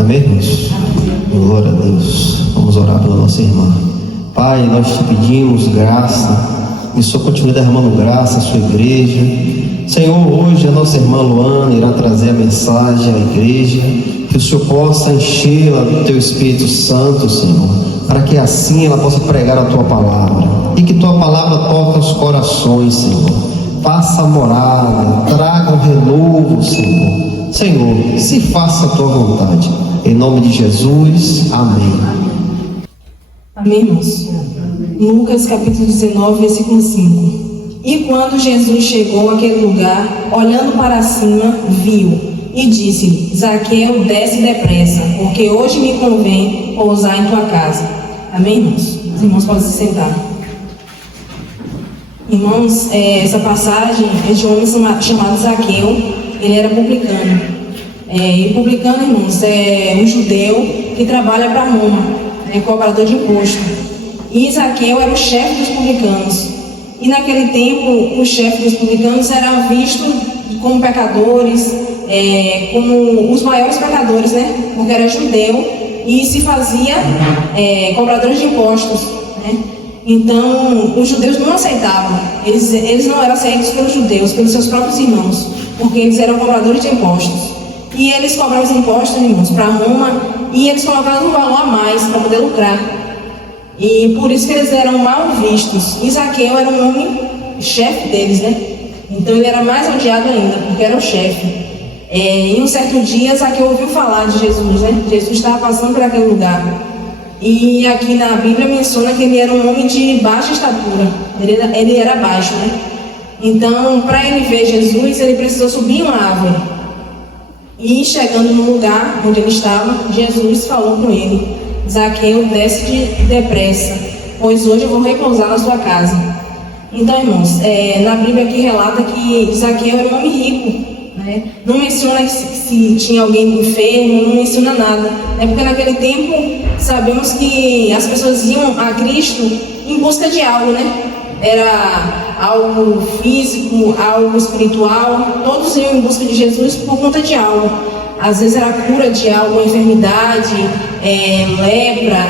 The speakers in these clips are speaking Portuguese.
Amém, irmãos? Glória a Deus. Vamos orar pela nossa irmã. Pai, nós te pedimos graça, que o Senhor continue derramando graça à sua igreja. Senhor, hoje a nossa irmã Luana irá trazer a mensagem à igreja, que o Senhor possa enchê-la do teu Espírito Santo, Senhor, para que assim ela possa pregar a tua palavra, e que tua palavra toque os corações, Senhor. Faça morada, traga um renovo, Senhor. Senhor, se faça a tua vontade. Em nome de Jesus, amém. Amém, irmãos. Lucas capítulo 19, versículo 5. E quando Jesus chegou àquele lugar, olhando para cima, viu e disse: Zaqueu, desce depressa, porque hoje me convém pousar em tua casa. Amém, irmãos? Os irmãos podem se sentar. Irmãos, essa passagem é de um homem chamado Zaqueu. Ele era publicano. E publicano, irmãos, é um judeu que trabalha para Roma, cobrador de imposto. E Zaqueu era o chefe dos publicanos. E naquele tempo, o chefe dos publicanos era visto como pecadores, como os maiores pecadores, né? Porque era judeu e se fazia cobradores de impostos, né? Então, os judeus não aceitavam. Eles não eram aceitos pelos judeus, pelos seus próprios irmãos, porque eles eram cobradores de impostos. E eles cobravam os impostos, irmãos, para Roma, e eles colocavam um valor a mais para poder lucrar. E por isso que eles eram mal vistos. E Zaqueu era um homem chefe deles, né? Então ele era mais odiado ainda, porque era o chefe. E um certo dia Zaqueu ouviu falar de Jesus, né? Jesus estava passando por aquele lugar. E aqui na Bíblia menciona que ele era um homem de baixa estatura. Ele era baixo, né? Então, para ele ver Jesus, ele precisou subir uma árvore. E chegando no lugar onde ele estava, Jesus falou com ele: Zaqueu, desce depressa, pois hoje eu vou repousar na sua casa. Então, irmãos, na Bíblia aqui relata que Zaqueu era um homem rico, né? Não menciona se tinha alguém enfermo, não menciona nada, né? Porque naquele tempo sabemos que as pessoas iam a Cristo em busca de algo, né? Era algo físico, algo espiritual. Todos iam em busca de Jesus por conta de algo. Às vezes era a cura de alguma enfermidade, lepra,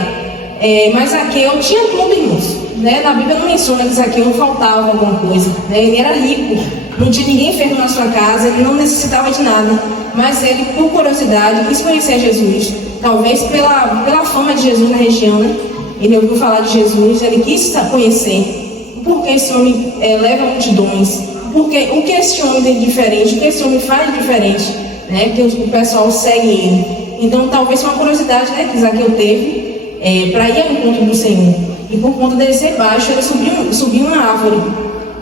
mas Zaqueu tinha tudo, irmãos, né? Na Bíblia não menciona que Zaqueu não faltava alguma coisa, né? Ele era rico, não tinha ninguém enfermo na sua casa, ele não necessitava de nada, mas ele, por curiosidade, quis conhecer Jesus, talvez pela fama de Jesus na região, né? Ele ouviu falar de Jesus, ele quis conhecer. Por que esse homem leva multidões? Porque o que esse homem tem de diferente? O que esse homem faz de diferente? Né? Que o pessoal segue ele. Então, talvez foi uma curiosidade, né, que Zaqueu teve para ir ao encontro do Senhor. E por conta dele ser baixo, ele subiu uma árvore.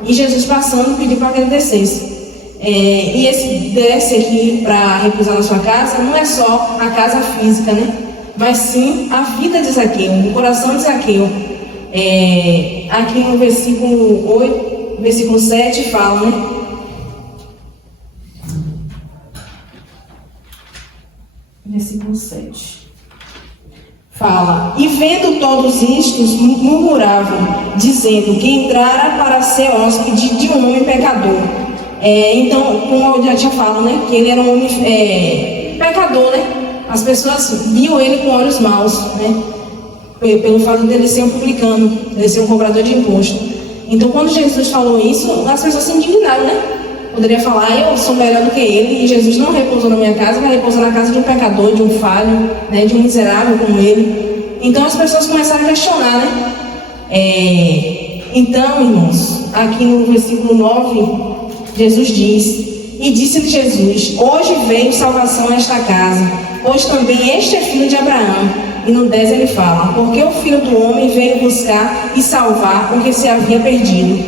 E Jesus passando pediu para que ele descesse. E esse desce aqui para repousar na sua casa não é só a casa física, né? Mas sim a vida de Zaqueu, o coração de Zaqueu. Aqui no versículo 8, versículo 7 fala, né? Versículo 7 fala: E vendo todos istos, murmuravam, dizendo que entrara para ser hóspede de um homem pecador. Então, como eu já tinha falado, né? Que ele era um homem pecador, né? As pessoas viam ele com olhos maus, né? Pelo fato de ele ser um publicano, ele ser um cobrador de imposto. Então, quando Jesus falou isso, as pessoas se indignaram, né? Poderia falar: eu sou melhor do que ele, e Jesus não repousou na minha casa, vai repousar na casa de um pecador, de um falho, né? De um miserável como ele. Então, as pessoas começaram a questionar, né? Então, irmãos, aqui no versículo 9, Jesus diz: E disse-lhe Jesus: Hoje veio salvação a esta casa, pois também este é filho de Abraão. E no 10 ele fala: Porque o Filho do Homem veio buscar e salvar o que se havia perdido.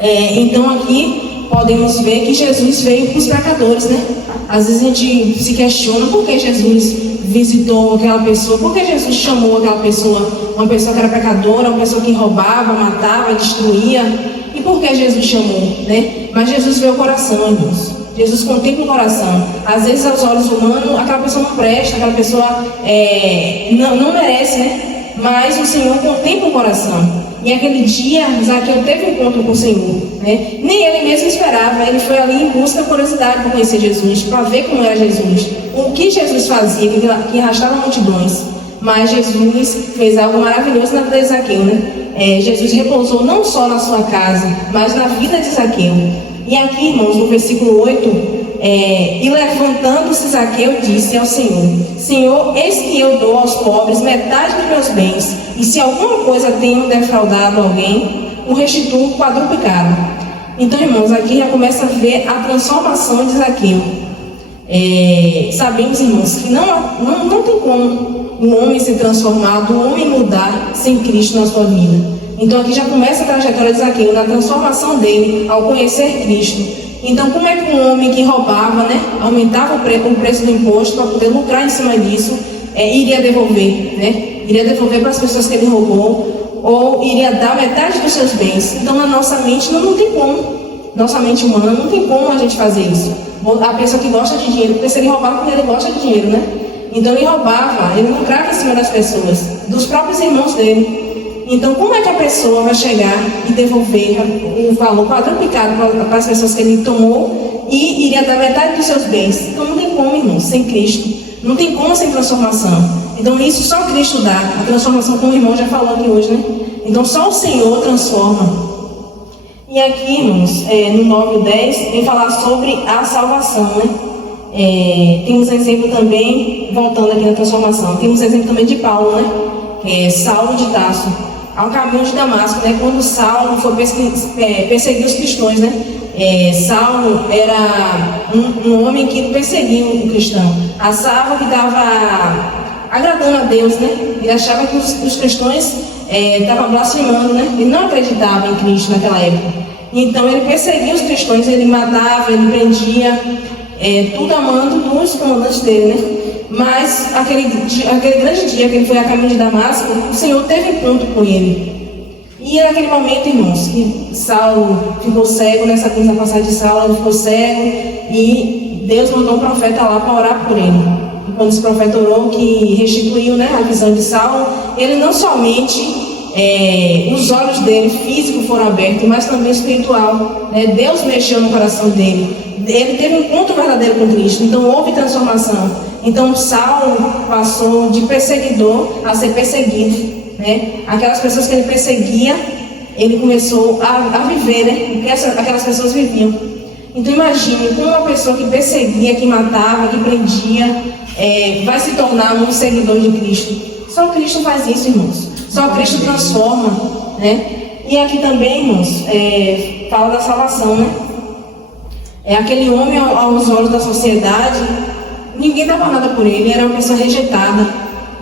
Então aqui podemos ver que Jesus veio para os pecadores, né? Às vezes a gente se questiona por que Jesus visitou aquela pessoa, por que Jesus chamou aquela pessoa, uma pessoa que era pecadora, uma pessoa que roubava, matava, destruía, e por que Jesus chamou, né? Mas Jesus vê o coração, irmãos. Jesus contempla o coração. Às vezes, aos olhos humanos, aquela pessoa não presta, aquela pessoa não merece, né? mas o Senhor contempla o coração. E aquele dia, Zaqueu teve um encontro com o Senhor, né? Nem ele mesmo esperava, ele foi ali em busca da curiosidade para conhecer Jesus, para ver como era Jesus, o que Jesus fazia, que arrastava multidões. Mas Jesus fez algo maravilhoso na vida de Zaqueu, né? Jesus repousou não só na sua casa, mas na vida de Zaqueu. E aqui, irmãos, no versículo 8, e levantando-se Zaqueu disse ao Senhor: Senhor, eis que eu dou aos pobres metade dos meus bens, e se alguma coisa tenho defraudado alguém, o restituo quadruplicado. Então, irmãos, aqui já começa a ver a transformação de Zaqueu. Sabemos, irmãos, que não tem como o homem se transformar, o homem mudar sem Cristo na sua vida. Então aqui já começa a trajetória de Zaqueu, na transformação dele ao conhecer Cristo. Então, como é que um homem que roubava, né, aumentava o preço do imposto para poder lucrar em cima disso, iria devolver, né? Iria devolver para as pessoas que ele roubou, ou iria dar metade dos seus bens. Então, na nossa mente não tem como. Nossa mente humana não tem como a gente fazer isso. A pessoa que gosta de dinheiro, porque se ele roubava porque ele gosta de dinheiro, né? Então ele roubava, ele lucrava em cima das pessoas, dos próprios irmãos dele. Então, como é que a pessoa vai chegar e devolver o valor quadruplicado para as pessoas que ele tomou e iria dar metade dos seus bens? Então não tem como, irmão, sem Cristo. Não tem como sem transformação. Então isso só Cristo dá. A transformação, como o irmão já falou aqui hoje, né? Então só o Senhor transforma. E aqui, irmãos, no 9 e 10, vem falar sobre a salvação, né? Temos exemplo também, voltando aqui na transformação, temos exemplo também de Paulo, né? Saulo de Tarso, ao caminho de Damasco, né? Quando Saulo foi perseguir os cristãos, né? Saulo era um homem que perseguia o cristão, achava que estava agradando a Deus, né? Ele achava que os cristãos estavam blasfemando, né? Ele não acreditava em Cristo naquela época. Então ele perseguia os cristãos, ele matava, ele prendia, tudo a mando dos comandantes dele, né? Mas aquele grande dia que ele foi a caminho de Damasco, o Senhor teve encontro com ele. E naquele momento, irmãos, que Saulo ficou cego, nessa passagem de Saulo, ele ficou cego, e Deus mandou um profeta lá para orar por ele. E quando esse profeta orou, que restituiu, né, a visão de Saulo, ele não somente os olhos dele físicos foram abertos, mas também espiritual, né? Deus mexeu no coração dele, ele teve um encontro verdadeiro com Cristo, então houve transformação. Então Saulo passou de perseguidor a ser perseguido, né? Aquelas pessoas que ele perseguia, ele começou a viver, né? Porque aquelas pessoas viviam. Então imagine como uma pessoa que perseguia, que matava, que prendia, vai se tornar um seguidor de Cristo. Só Cristo faz isso, irmãos. Só Cristo transforma, né? E aqui também, irmãos, fala da salvação, né? Aquele homem, aos olhos da sociedade, ninguém dava nada por ele, era uma pessoa rejeitada.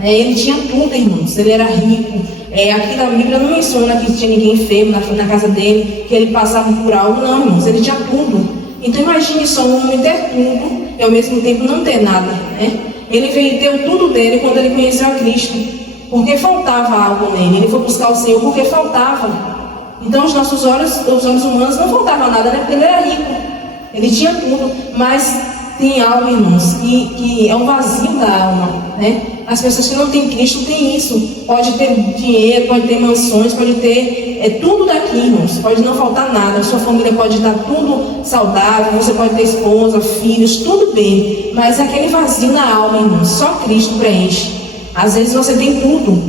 Ele tinha tudo, irmãos, ele era rico. Aqui na Bíblia não menciona que tinha ninguém enfermo na casa dele, que ele passava por algo, não, irmãos, ele tinha tudo. Então imagine só um homem ter tudo e ao mesmo tempo não ter nada, né? Ele veio ter o tudo dele quando ele conheceu a Cristo, porque faltava algo nele. Ele foi buscar o Senhor porque faltava. Então os nossos olhos, os olhos humanos, não faltava nada, né? Porque ele era rico, ele tinha tudo, mas tem algo, irmãos, que é um vazio da alma, né? As pessoas que não têm Cristo têm isso. Pode ter dinheiro, pode ter mansões, pode ter tudo daqui, irmãos. Pode não faltar nada. A sua família pode estar tudo saudável, você pode ter esposa, filhos, tudo bem. Mas aquele vazio na alma, irmãos, só Cristo preenche. Às vezes você tem tudo.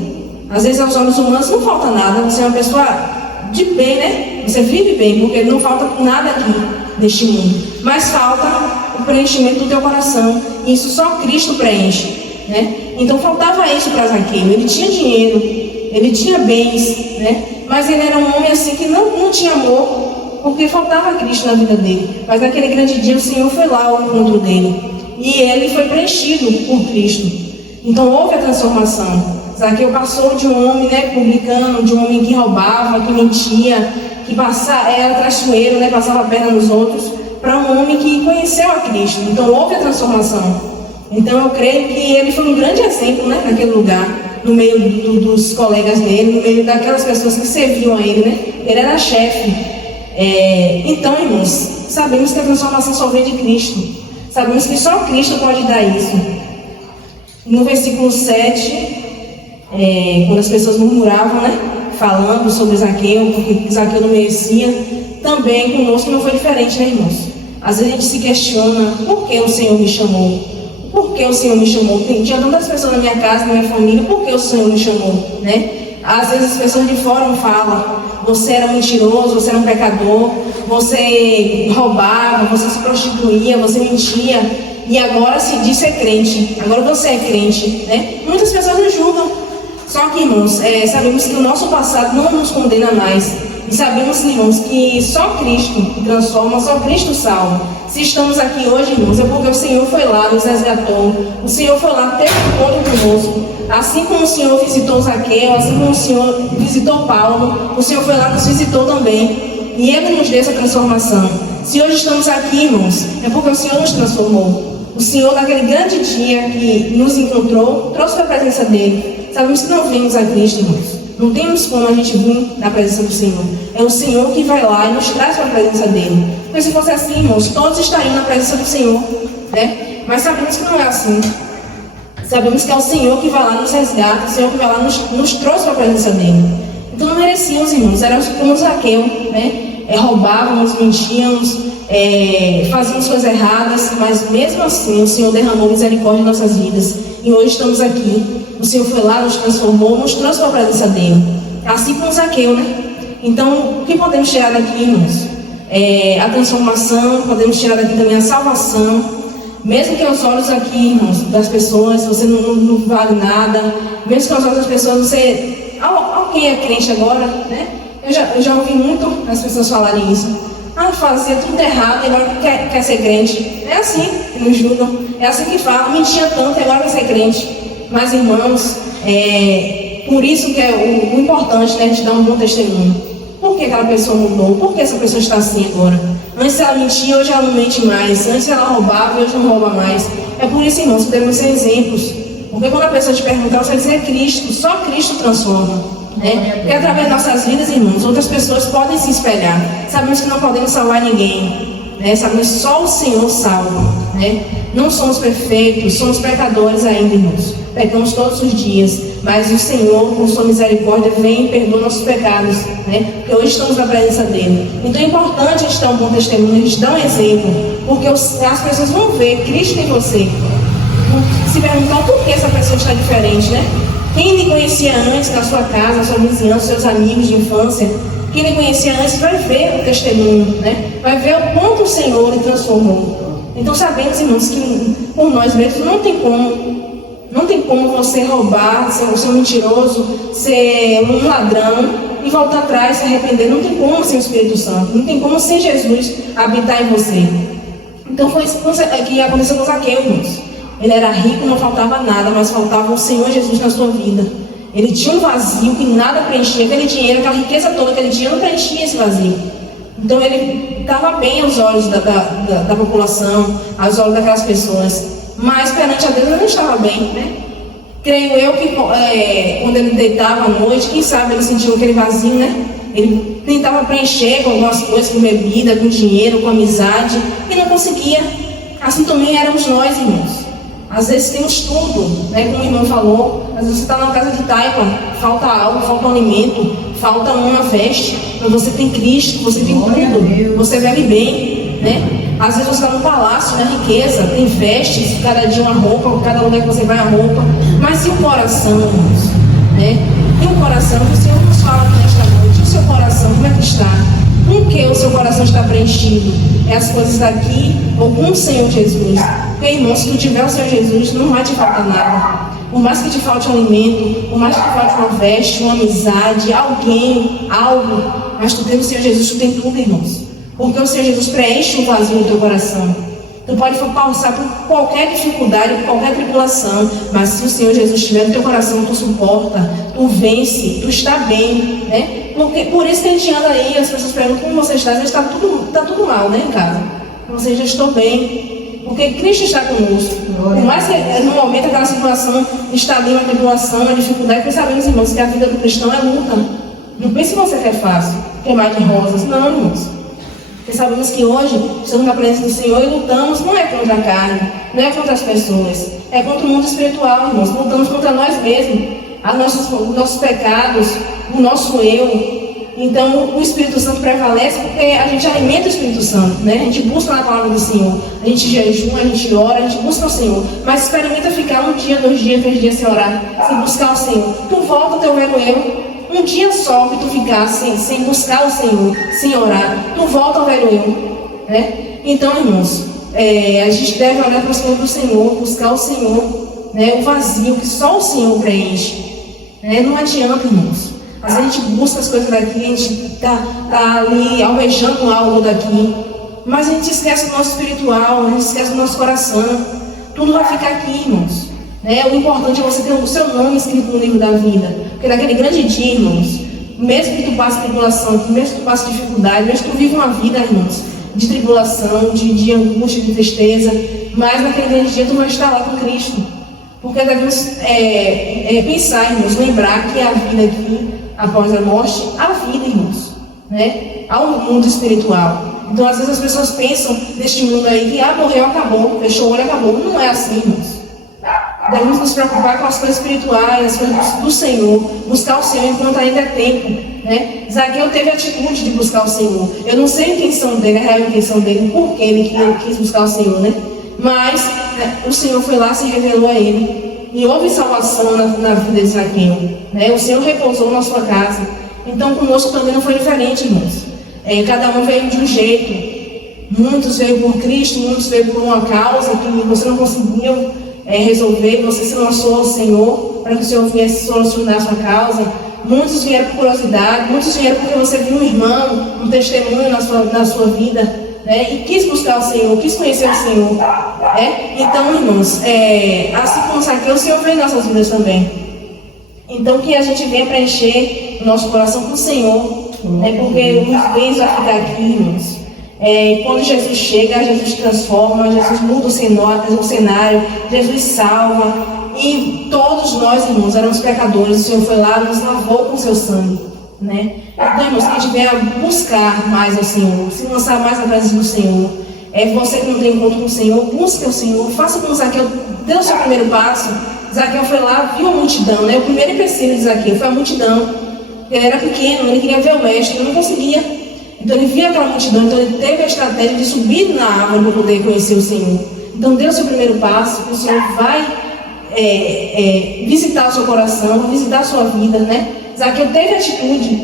Às vezes aos olhos humanos não falta nada. Você é uma pessoa de bem, né? Você vive bem, porque não falta nada aqui neste mundo. Mas falta o preenchimento do teu coração. E isso só Cristo preenche, né? Então faltava isso para Zaqueu. Ele tinha dinheiro, ele tinha bens, né? Mas ele era um homem assim que não tinha amor, porque faltava Cristo na vida dele. Mas naquele grande dia o Senhor foi lá ao encontro dele e ele foi preenchido por Cristo. Então houve a transformação. Zaqueu passou de um homem, né, publicano, de um homem que roubava, que mentia, que era traiçoeiro, né, passava a perna nos outros, para um homem que conheceu a Cristo. Então houve a transformação. Então eu creio que ele foi um grande exemplo, né, naquele lugar, no meio dos colegas dele, no meio daquelas pessoas que serviam a ele, né? Ele era chefe. Então, irmãos, sabemos que a transformação só vem de Cristo. Sabemos que só Cristo pode dar isso. No versículo 7, quando as pessoas murmuravam, né? Falando sobre Zaqueu, porque Zaqueu não merecia, também conosco não foi diferente, né, irmãos? Às vezes a gente se questiona, por que o Senhor me chamou? Por que o Senhor me chamou? Tinha tantas pessoas na minha casa, na minha família, por que o Senhor me chamou, né? Às vezes as pessoas de fora falam, você era mentiroso, você era um pecador, você roubava, você se prostituía, você mentia, e agora se diz ser crente, agora você é crente, né? Muitas pessoas nos julgam. Só que, irmãos, sabemos que o nosso passado não nos condena mais. E sabemos, irmãos, que só Cristo transforma, só Cristo salva. Se estamos aqui hoje, irmãos, é porque o Senhor foi lá, nos resgatou. O Senhor foi lá, teve um encontro conosco. Assim como o Senhor visitou Zaqueu, assim como o Senhor visitou Paulo, o Senhor foi lá, nos visitou também. E Ele nos deu essa transformação. Se hoje estamos aqui, irmãos, é porque o Senhor nos transformou. O Senhor, naquele grande dia que nos encontrou, trouxe para a presença dEle. Sabemos que não vimos a Cristo, irmãos. Não temos como a gente vir na presença do Senhor. É o Senhor que vai lá e nos traz para a presença dEle. Porque se fosse assim, irmãos, todos estariam na presença do Senhor, né? Mas sabemos que não é assim. Sabemos que é o Senhor que vai lá nos resgata, o Senhor que vai lá nos trouxe para a presença dEle. Então não merecíamos, irmãos. Éramos como Zaqueu, né? Roubávamos, mentíamos, fazíamos coisas erradas, mas mesmo assim o Senhor derramou misericórdia em nossas vidas. E hoje estamos aqui. O Senhor foi lá, nos transformou, nos trouxe para a presença dEle. Assim como Zaqueu, né? Então, o que podemos tirar daqui, irmãos? A transformação, podemos tirar daqui também a salvação. Mesmo que aos olhos aqui, irmãos, das pessoas, você não vale nada. Mesmo que aos olhos das pessoas, você... Alguém é crente agora, né? Eu já ouvi muito as pessoas falarem isso. Fazia tudo errado e agora quer ser crente. É assim que nos julgam. É assim que falam. Mentia tanto e agora quer ser crente. Mas, irmãos, por isso que é o importante, né? A gente dar um bom testemunho. Por que aquela pessoa mudou? Por que essa pessoa está assim agora? Antes ela mentia, hoje ela não mente mais. Antes ela roubava, hoje não rouba mais. É por isso, irmãos, que devemos ser exemplos. Porque quando a pessoa te perguntar, você vai dizer Cristo. Só Cristo transforma. Porque através das nossas vidas, irmãos, outras pessoas podem se espelhar. Sabemos que não podemos salvar ninguém, né? Sabemos que só o Senhor salva, né? Não somos perfeitos, somos pecadores ainda, irmãos. Pecamos todos os dias, mas o Senhor, com sua misericórdia, vem e perdoa nossos pecados, né? Porque hoje estamos na presença dEle. Então é importante a gente dar um bom testemunho, a gente dar um exemplo, porque as pessoas vão ver Cristo em você. Se perguntar por que essa pessoa está diferente, né? Quem lhe conhecia antes na sua casa, na sua vizinhança, seus amigos de infância, quem lhe conhecia antes vai ver o testemunho, né? Vai ver o quanto o Senhor lhe transformou. Então sabemos, irmãos, que por nós mesmos não tem como você roubar, ser um mentiroso, ser um ladrão e voltar atrás, se arrepender. Não tem como sem o Espírito Santo, não tem como sem Jesus habitar em você. Então foi isso que aconteceu com Zaqueu, irmãos. Ele era rico, não faltava nada, mas faltava o Senhor Jesus na sua vida. Ele tinha um vazio que nada preenchia. Aquele dinheiro, aquela riqueza toda que ele tinha, não preenchia esse vazio. Então ele estava bem aos olhos da população, aos olhos daquelas pessoas. Mas perante a Deus ele não estava bem, né? Creio eu que quando ele deitava à noite, quem sabe ele sentiu aquele vazio, né? Ele tentava preencher com algumas coisas, com bebida, com dinheiro, com amizade, e não conseguia. Assim também éramos nós, irmãos. Às vezes temos tudo, né? Como o irmão falou, às vezes você está na casa de taipa, falta algo, falta um alimento, falta uma veste, mas você tem Cristo, você tem tudo, você vive bem, né? Às vezes você está no palácio, na riqueza, tem vestes, cada dia uma roupa, cada lugar que você vai a roupa, mas e o coração, irmãos, né? E o coração, que o Senhor nos fala nesta noite, o seu coração, como é que está? Com que o seu coração está preenchido? É as coisas daqui ou com o Senhor Jesus? Porque, irmão, se tu tiver o Senhor Jesus, não vai te faltar nada. Por mais que te falte um alimento, por mais que te falte uma veste, uma amizade, alguém, algo, mas tu tem o Senhor Jesus, tu tem tudo, irmãos. Porque o Senhor Jesus preenche o vazio no teu coração. Tu pode passar por qualquer dificuldade, por qualquer tribulação, mas se o Senhor Jesus estiver no teu coração, tu suporta, tu vence, tu está bem, né? Porque, por isso que a gente anda aí, as pessoas perguntam como você está, está tudo mal, né, em casa? Você já estou bem, porque Cristo está conosco. Por mais que no momento aquela situação está ali, uma tribulação, uma dificuldade, porque sabemos, irmãos, que a vida do cristão é luta. Não pense que você quer fácil, que é mais de rosas, não, irmãos. Porque sabemos que hoje estamos na presença do Senhor e lutamos, não é contra a carne, não é contra as pessoas, é contra o mundo espiritual, irmãos. Lutamos contra nós mesmos. os nossos pecados, o nosso eu. Então o Espírito Santo prevalece porque a gente alimenta o Espírito Santo, né? A gente busca na palavra do Senhor, a gente jejuma, a gente ora, a gente busca o Senhor. Mas experimenta ficar 1 dia, 2 dias, 3 dias sem orar, sem buscar o Senhor. Tu volta ao teu velho eu, 1 dia só que tu ficar sem buscar o Senhor, sem orar, tu volta ao velho eu, né? Então, irmãos, a gente deve olhar para o Senhor do Senhor, buscar o Senhor, né? O vazio que só o Senhor preenche, né? Não adianta, irmãos. Às vezes a gente busca as coisas daqui, a gente tá ali almejando algo daqui, mas a gente esquece do nosso espiritual, a gente esquece do nosso coração. Tudo vai ficar aqui, irmãos, né? O importante é você ter o seu nome escrito no livro da vida, porque naquele grande dia, irmãos, mesmo que tu passe tribulação, mesmo que tu passe dificuldade, mesmo que tu viva uma vida, irmãos, de tribulação, de angústia, de tristeza, mas naquele grande dia tu vai estar lá com Cristo, porque devemos pensar, irmãos, lembrar que a vida aqui, após a morte, há vida, irmãos, né? Há um mundo espiritual. Então, às vezes as pessoas pensam neste mundo aí que morreu, acabou, fechou o olho, acabou. Não é assim, irmãos. Devemos nos preocupar com as coisas espirituais, as coisas do Senhor, buscar o Senhor enquanto ainda é tempo, né? Zaqueu teve a atitude de buscar o Senhor. Eu não sei a intenção dele, a real intenção dele, por que ele quis buscar o Senhor, né? Mas o Senhor foi lá, se revelou a ele. E houve salvação na vida de Zaqueu, né? O Senhor repousou na sua casa. Então conosco também não foi diferente, irmãos. Cada um veio de um jeito. Muitos veio por Cristo, muitos veio por uma causa que você não conseguiu resolver. Você se lançou ao Senhor para que o Senhor viesse solucionar a sua causa. Muitos vieram por curiosidade, muitos vieram porque você viu um irmão, um testemunho na sua vida, né? E quis buscar o Senhor, quis conhecer o Senhor, né? Então, irmãos, assim como Zaqueu, o Senhor veio em nossas vidas também. Então, que a gente venha preencher o nosso coração com o Senhor, né? Porque os bens vão ficar aqui, irmãos. Quando Jesus chega, Jesus transforma, Jesus muda o cenário, Jesus salva. E todos nós, irmãos, éramos pecadores. O Senhor foi lá e nos lavou com o seu sangue, né? Então, irmãos, que a gente venha buscar mais ao Senhor, se lançar mais na presença do Senhor. Você que não tem encontro com o Senhor, busque o Senhor, faça como Zaqueu, dê o seu primeiro passo. Zaqueu foi lá, viu a multidão, né? O primeiro empecilho de Zaqueu foi a multidão. Ele era pequeno, ele queria ver o mestre, ele não conseguia. Então ele via aquela multidão, então ele teve a estratégia de subir na árvore para poder conhecer o Senhor. Então dê o seu primeiro passo, que o Senhor vai visitar o seu coração, visitar a sua vida, né? Zaqueu teve atitude,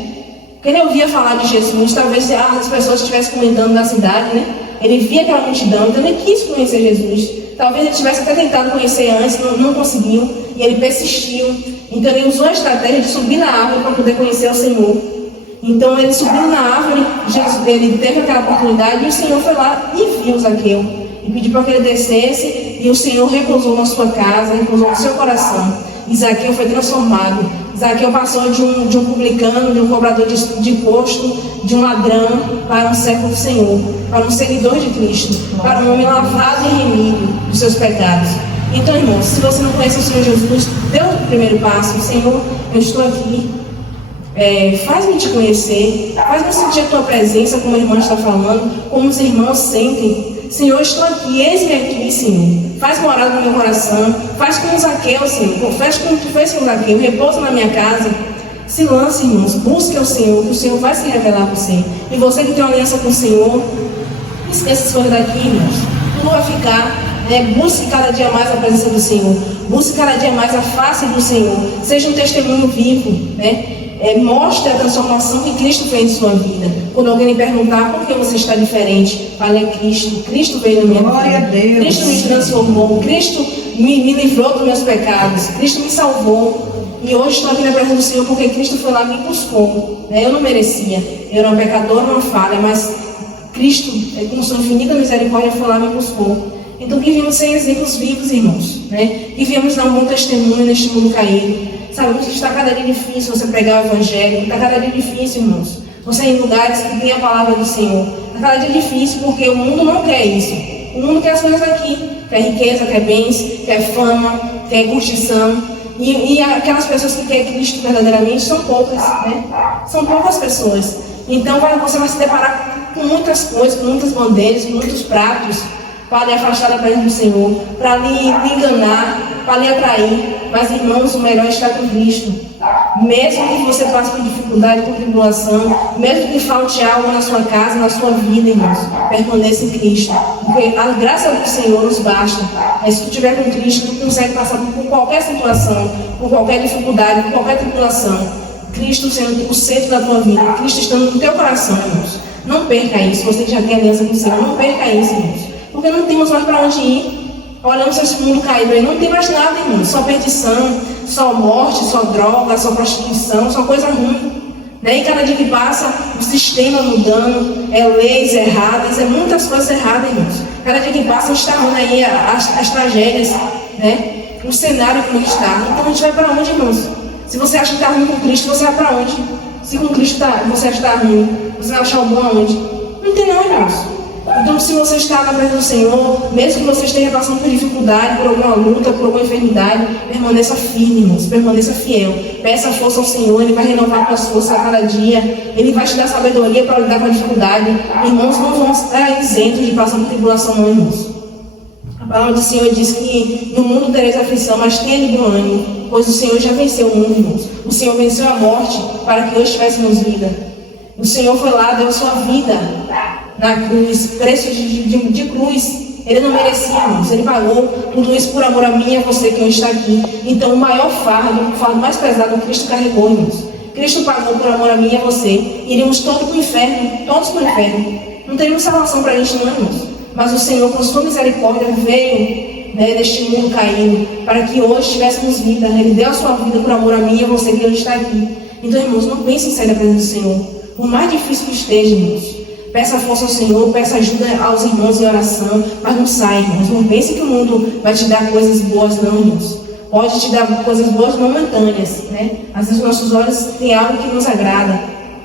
porque ele ouvia falar de Jesus, talvez as pessoas estivessem comentando na cidade, né? Ele via aquela multidão, então ele quis conhecer Jesus. Talvez ele tivesse até tentado conhecer antes, não conseguiu, e ele persistiu. Então ele usou a estratégia de subir na árvore para poder conhecer o Senhor. Então ele subiu na árvore, ele teve aquela oportunidade, e o Senhor foi lá e viu Zaqueu, e pediu para que ele descesse, e o Senhor repousou na sua casa, repousou no seu coração. E Zaqueu foi transformado. Zaqueu passou de um publicano, de um cobrador de imposto, de um ladrão, para um servo do Senhor, para um seguidor de Cristo, para um homem lavado e remido dos seus pecados. Então, irmãos, se você não conhece o Senhor Jesus, dê o primeiro passo. Senhor, eu estou aqui. Faz-me te conhecer, faz-me sentir a tua presença, como a irmã está falando, como os irmãos sentem. Senhor, estou aqui, eis-me aqui, Senhor. Faz morada no meu coração, faz como Zaqueu, Senhor, faz como tu fez com Zaqueu, repousa na minha casa. Se lance, irmãos, busque o Senhor, que o Senhor vai se revelar a você. E você que tem uma aliança com o Senhor, esqueça essas coisas daqui, irmãos. Tudo vai ficar, busque cada dia mais a presença do Senhor, busque cada dia mais a face do Senhor. Seja um testemunho vivo, né? Mostre a transformação que Cristo fez em sua vida. Quando alguém lhe perguntar por que você está diferente, fale: é Cristo. Cristo veio na minha vida. Glória a Deus. Cristo me transformou. Cristo me livrou dos meus pecados. Cristo me salvou. E hoje estou aqui na presença do Senhor porque Cristo foi lá e me buscou. Eu não merecia. Eu era um pecador, uma falha, mas Cristo, com sua infinita misericórdia, foi lá e me buscou. Então que viemos ser exemplos vivos, irmãos, né? Que viemos dar um bom testemunho neste mundo caído. Sabemos que está cada dia difícil você pregar o Evangelho, está cada dia difícil, irmãos. Você ir em lugares que tem a palavra do Senhor. Está cada dia difícil porque o mundo não quer isso. O mundo quer as coisas aqui. Quer riqueza, quer bens, quer fama, quer curtição. E aquelas pessoas que querem Cristo verdadeiramente são poucas, né? São poucas pessoas. Então você vai se deparar com muitas coisas, com muitas bandeiras, com muitos pratos. para lhe afastar da presença do Senhor, para lhe enganar, para lhe atrair. Mas, irmãos, o melhor está com Cristo. Mesmo que você passe por dificuldade, por tribulação, mesmo que falte algo na sua casa, na sua vida, irmãos, permaneça em Cristo. Porque a graça do Senhor nos basta. Mas se tu estiver com Cristo, tu consegue passar por qualquer situação, por qualquer dificuldade, por qualquer tribulação. Cristo sendo o centro da tua vida, Cristo estando no teu coração, irmãos. Não perca isso. Você que já tem aliança com o Senhor, não perca isso, irmãos. Porque não temos mais para onde ir. Olhamos esse mundo caído aí, não tem mais nada, irmão. Só perdição, só morte, só droga, só prostituição, só coisa ruim. E cada dia que passa, o sistema mudando, leis erradas, muitas coisas erradas, irmãos. Cada dia que passa, está ruim aí as tragédias, né? O cenário como está. Então a gente vai para onde, irmãos? Se você acha que está ruim com Cristo, você vai para onde? Se com Cristo você acha que está ruim, você vai achar o bom aonde? Não tem não, irmãos. Então, se você está na presença do Senhor, mesmo que você esteja passando por dificuldade, por alguma luta, por alguma enfermidade, permaneça firme, irmãos, permaneça fiel. Peça força ao Senhor, Ele vai renovar as forças a cada dia, Ele vai te dar sabedoria para lidar com a dificuldade. Irmãos, não vão estar isentos de passar por tribulação, não, irmãos. A palavra do Senhor diz que no mundo tereis aflição, mas tenha de bom ânimo, pois o Senhor já venceu o mundo, irmãos. O Senhor venceu a morte para que hoje tivéssemos vida. O Senhor foi lá, deu a sua vida na cruz, preço de cruz. Ele não merecia, irmãos. Ele pagou tudo isso por amor a mim e a você que hoje está aqui. Então o maior fardo, o fardo mais pesado, Cristo carregou, irmãos. Cristo pagou por amor a mim e a você. Iríamos todos para o inferno, todos para o inferno. Não teríamos salvação para a gente, não, irmãos. Mas o Senhor, com sua misericórdia, veio deste mundo caído, para que hoje tivéssemos vida. Ele deu a sua vida por amor a mim e a você que hoje está aqui. Então, irmãos, não pense em sair da presença do Senhor. Por mais difícil que esteja, irmãos, peça força ao Senhor, peça ajuda aos irmãos em oração, mas não sai, irmãos. Não pense que o mundo vai te dar coisas boas, não, irmãos. Pode te dar coisas boas momentâneas, né? Às vezes nossos olhos têm algo que nos agrada,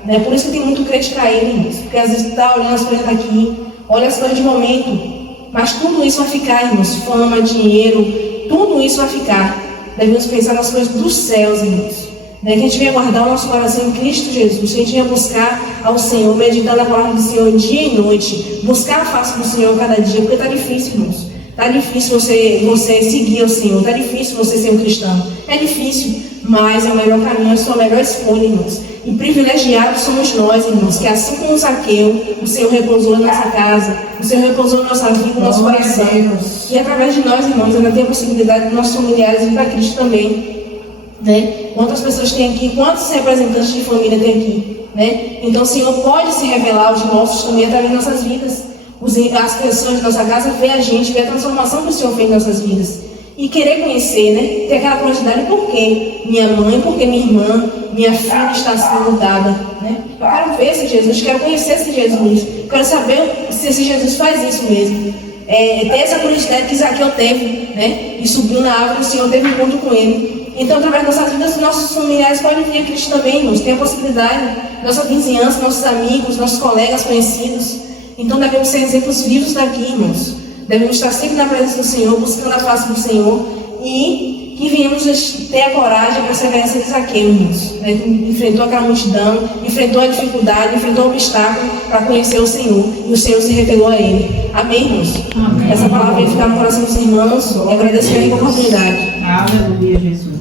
né? Por isso que tem muito crente caído, irmãos. Porque às vezes está olhando as coisas daqui, olha as coisas de momento. Mas tudo isso vai ficar, irmãos. Fama, dinheiro, tudo isso vai ficar. Devemos pensar nas coisas dos céus, irmãos. Que a gente venha guardar o nosso coração em Cristo Jesus, que a gente venha buscar ao Senhor, meditando a palavra do Senhor dia e noite, buscar a face do Senhor cada dia, porque está difícil, irmãos. Está difícil você seguir ao Senhor, está difícil você ser um cristão. É difícil, mas é o melhor caminho, é a sua melhor escolha, irmãos. E privilegiados somos nós, irmãos, que assim como Zaqueu, o Senhor repousou na nossa casa, o Senhor repousou na nossa vida, no nosso coração. E através de nós, irmãos, ainda tem a possibilidade de nossos familiares vir para Cristo também. Quantas pessoas tem aqui, quantos representantes de família tem aqui, Então o Senhor pode se revelar aos nossos também através de nossas vidas. As pessoas de nossa casa vê a gente, vê a transformação que o Senhor fez em nossas vidas e querer conhecer, ter aquela curiosidade, por que minha mãe, por que minha irmã, minha filha está sendo dada, Eu quero ver esse Jesus, quero conhecer esse Jesus, quero saber se esse Jesus faz isso mesmo. Ter essa curiosidade que Zaqueu teve, e subiu na árvore, o Senhor teve junto com ele. Então, através das nossas vidas, nossos familiares podem vir a Cristo também, irmãos. Tem a possibilidade, nossa vizinhança, nossos amigos, nossos colegas conhecidos. Então, devemos ser exemplos vivos daqui, irmãos. Devemos estar sempre na presença do Senhor, buscando a face do Senhor. E que venhamos ter a coragem e a perseverança de Zaqueu, irmãos. Que enfrentou aquela multidão, enfrentou a dificuldade, enfrentou o obstáculo para conhecer o Senhor. E o Senhor se revelou a ele. Amém, irmãos? Amém. Essa palavra vai ficar no coração dos irmãos. Eu agradeço pela oportunidade. Aleluia, Jesus.